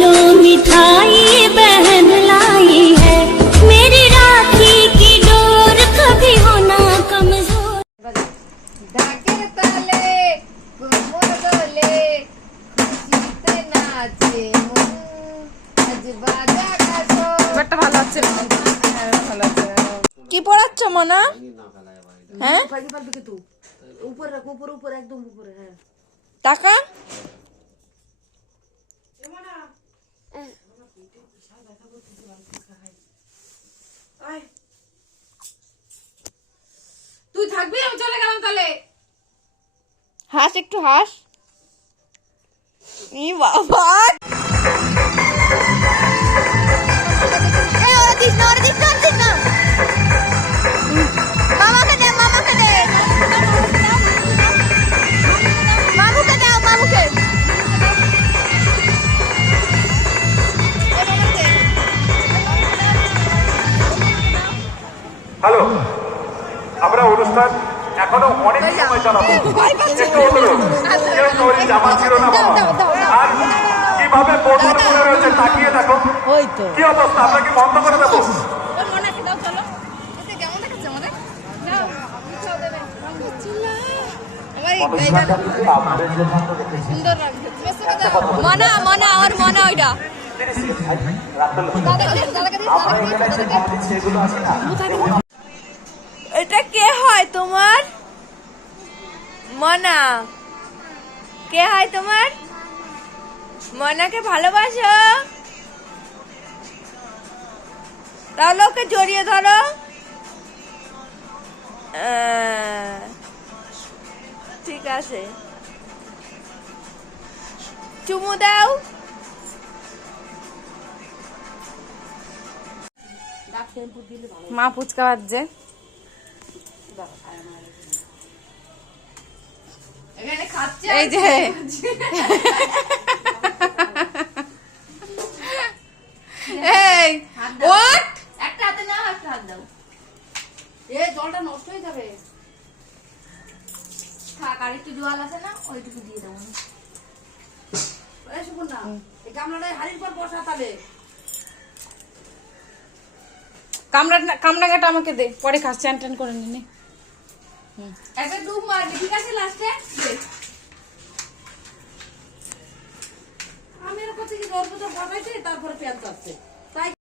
लो मिठाई बहन लाई है, मेरी राखी की डोर कभी होना कमजोर। ঢাকের তালে কোমর দোলে খুশিতে নাচে মন আজ বাজা কাছো ব্যাপারটা ভালো আছে ভালো আছে কি পড়াচ্ছ মনা হ্যাঁ উপরে রাখ উপরে উপরে একদম উপরে হ্যাঁ টাকা তুই থাকবি আমি চলে গেলাম তাহলে হাস একটু হাস ই বাবা মামাকে দে মামুকে দাও মামুকে হ্যালো, আমরা অনুষ্ঠান এখনো অনেক সময় চালাবো। একটু অনুরোধ, কেউ তৈরি জামা ছিল না বাবা। আর কিভাবে বোতল পড়ে রয়েছে তাকিয়ে দেখো। কি অবস্থা, আমরা কি বন্ধ করে দেবো? মনা মনা আর মনা ওইটা এটা কে হয় তোমার মনা কে হয় তোমার মনাকে ভালোবাসো তাহলে ওকে জড়িয়ে ধরো ঠিক আছে চুমু দাও মা ফুচকা বাজছে এই যে এই হোয়াট একটা হাতে নাও একটা হাত দাও জলটা নষ্ট হয়ে যাবে থাক আর একটু জল আছে না ওইটুকু দিয়ে দেবো সুবর্ণা এই গামলাটায় হাড়ির পর বসা তাহলে কামরাঙাটা আমাকে দে পরে খাস চান টান করে নিনি একটা ডুব মারবি ঠিক আছে লাস্টে আমি এর কোথায় কি গল্প তো বসাইছি তারপরে পেঁয়াজ আসছে তাই